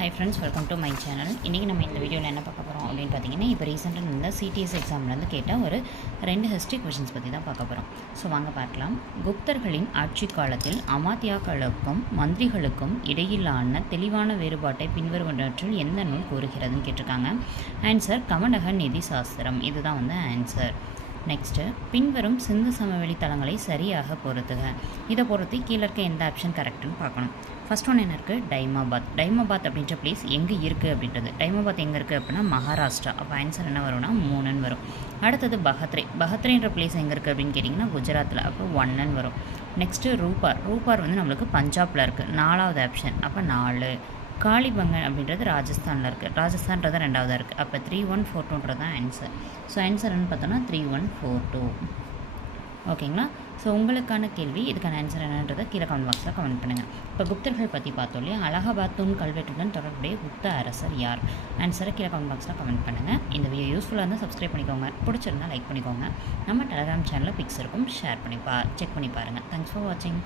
Hi friends, welcome to my channel. இன்றைக்கி நம்ம இந்த வீடியோவில் என்ன பார்க்க போகிறோம் அப்படின்னு பார்த்தீங்கன்னா, இப்போ ரீசெண்டாக நடந்த சிடிஎஸ் எக்ஸாம்லேருந்து கேட்டால் ஒரு 2 ஹிஸ்ட்ரி கொஷின்ஸ் பற்றி தான் பார்க்க போகிறோம். ஸோ வாங்க பார்க்கலாம். குப்தர்களின் ஆட்சி காலத்தில் அமாத்தியாக்களுக்கும் மந்திரிகளுக்கும் இடையிலான தெளிவான வேறுபாட்டை பின்வருவனவற்றில் எந்த நூல் கூறுகிறதுன்னு கேட்டிருக்காங்க. ஆன்சர் கமடக நிதி சாஸ்திரம். இதுதான் ஆன்சர். நெக்ஸ்ட்டு, பின்வரும் சிந்து சமவெளி தளங்களை சரியாக பொறுத்துக. இதை பொறுத்து கீழே இருக்க எந்த ஆப்ஷன் கரெக்டுன்னு பார்க்கணும். ஃபர்ஸ்ட் ஒன்று என்ன இருக்குது? டைமாபாத். டைமாபாத் அப்படின்ற பிளேஸ் எங்கே இருக்குது அப்படின்றது. டைமாபாத் எங்கே இருக்குது அப்படின்னா மகாராஷ்டிரா. அப்போ ஆன்சர் என்ன வரும்னா 3ன்னு வரும். அடுத்தது பஹத்ரே. பஹத்ரேன்ற பிளேஸ் எங்கே இருக்குது அப்படின்னு கேட்டிங்கன்னா குஜராத்தில். அப்போ 1ன்னு வரும். நெக்ஸ்ட்டு ரூபார். ரூபார் நம்மளுக்கு பஞ்சாபில் இருக்குது. 4வது ஆப்ஷன். அப்போ 4. காளிபங்கன் அப்படின்றது ராஜஸ்தானில் இருக்குது. ராஜஸ்தான்றது 2வதாக இருக்குது. அப்போ 3142 தான் ஆன்சர். ஸோ ஆன்சர் என்னன்னு பார்த்தோன்னா 3142. ஓகேங்களா? ஸோ உங்களுக்கான கேள்வி, இதுக்கான ஆன்சர் என்னன்றதை கீழே கமெண்ட் பாக்ஸில் கமெண்ட் பண்ணுங்கள். இப்போ குப்தர்கள் பற்றி பார்த்தோம் இல்லையா? அலகாபாத் தூண் கல்வெட்டுடன் தொடர்புடைய குப்த அரசர் யார்? ஆன்சரை கீழே கமெண்ட் பாக்ஸில் கமெண்ட் பண்ணுங்கள். இந்த வீடியோ யூஸ்ஃபுல்லாக இருந்தால் சப்ஸ்கிரைப் பண்ணிக்கோங்க. பிடிச்சிருந்தால் லைக் பண்ணிக்கோங்க. நம்ம டெலகிராம் சேனலில் பிக்ஸ் இருக்கும், ஷேர் பண்ணி செக் பண்ணி பாருங்கள். தேங்க்ஸ் ஃபார் வாட்சிங்.